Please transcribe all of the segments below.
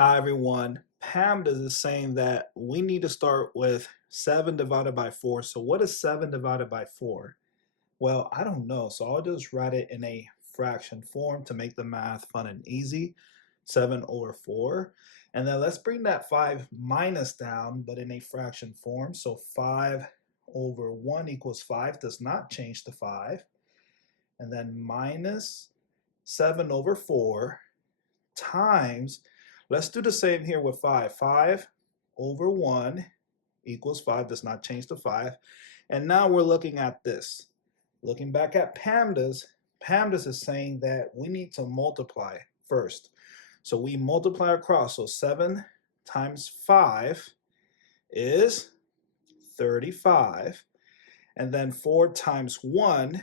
Hi everyone. PEMDAS is saying that we need to start with 7 divided by 4. So what is 7 divided by 4? Well, I don't know. So I'll just write it in a fraction form to make the math fun and easy. 7 over 4. And then let's bring that 5 minus down, but in a fraction form. So 5 over 1 equals 5 does not change to 5. And then minus 7 over 4 times, let's do the same here with 5. 5 over 1 equals 5, does not change to 5. And now we're looking at this. Looking back at PEMDAS, PEMDAS is saying that we need to multiply first. So we multiply across. So 7 times 5 is 35. And then 4 times 1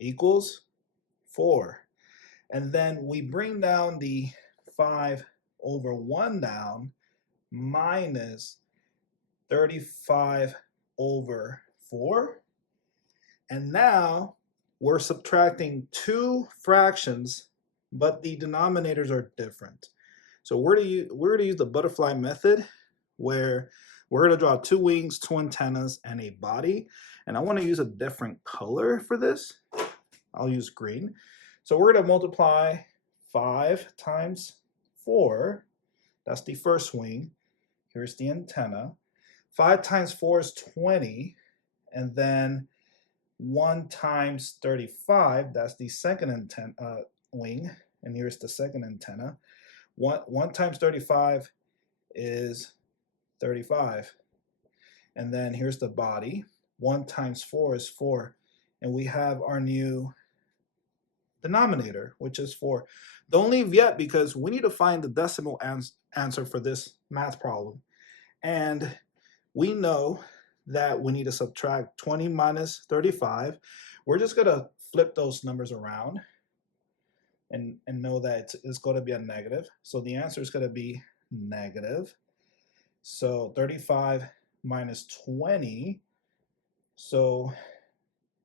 equals 4. And then we bring down the 5 over 1 down minus 35 over 4. And now we're subtracting two fractions, but the denominators are different. So we're going to use the butterfly method, where we're going to draw two wings, two antennas, and a body. And I want to use a different color for this. I'll use green. So we're going to multiply 5 times 4. That's the first wing. Here's the antenna. 5 times 4 is 20. And then 1 times 35, that's the second wing. And here's the second antenna. 1 times 35 is 35. And then here's the body. 1 times 4 is 4. And we have our new denominator, which is 4. Don't leave yet, because we need to find the decimal answer for this math problem. And we know that we need to subtract 20 minus 35. We're just going to flip those numbers around and know that it's going to be a negative. So the answer is going to be negative. So 35 minus 20. So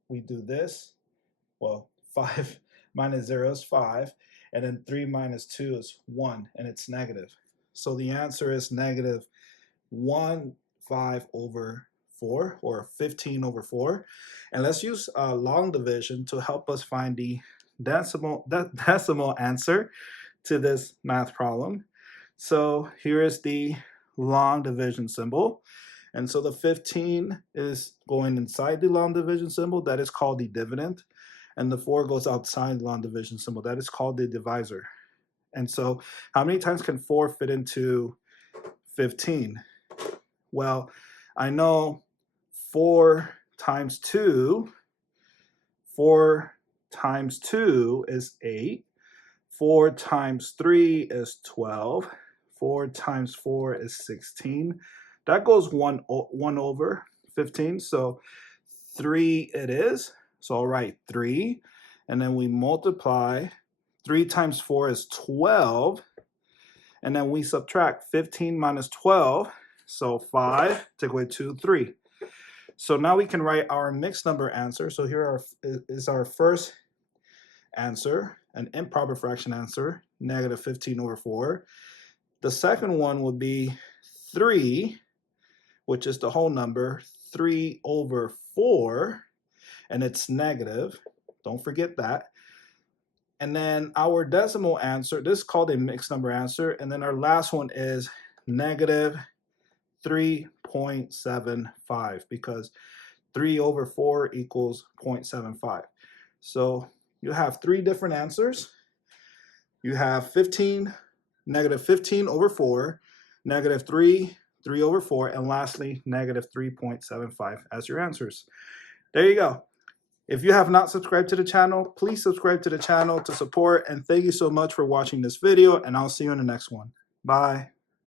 we do this. Well, 5 minus 0 is 5, and then 3 minus 2 is 1, and it's negative. So the answer is negative 1/5 over 4, or 15 over 4. And let's use long division to help us find the decimal answer to this math problem. So here is the long division symbol. And so the 15 is going inside the long division symbol. That is called the dividend. And the 4 goes outside the long division symbol. That is called the divisor. And so how many times can 4 fit into 15? Well, I know 4 times 2 is 8. 4 times 3 is 12. 4 times 4 is 16. That goes 1 over 15. So 3 it is. So I'll write 3, and then we multiply. 3 times 4 is 12, and then we subtract 15 minus 12. So 5, take away 2, 3. So now we can write our mixed number answer. So here is our first answer, an improper fraction answer, negative 15 over 4. The second one would be 3, which is the whole number, 3 over 4. And it's negative. Don't forget that. And then our decimal answer, this is called a mixed number answer. And then our last one is negative 3.75, because 3 over 4 equals 0.75. So you have 3 different answers. You have 15, negative 15 over 4, negative 3 over 4, and lastly, negative 3.75 as your answers. There you go. If you have not subscribed to the channel, please subscribe to the channel to support, and thank you so much for watching this video, and I'll see you in the next one. Bye.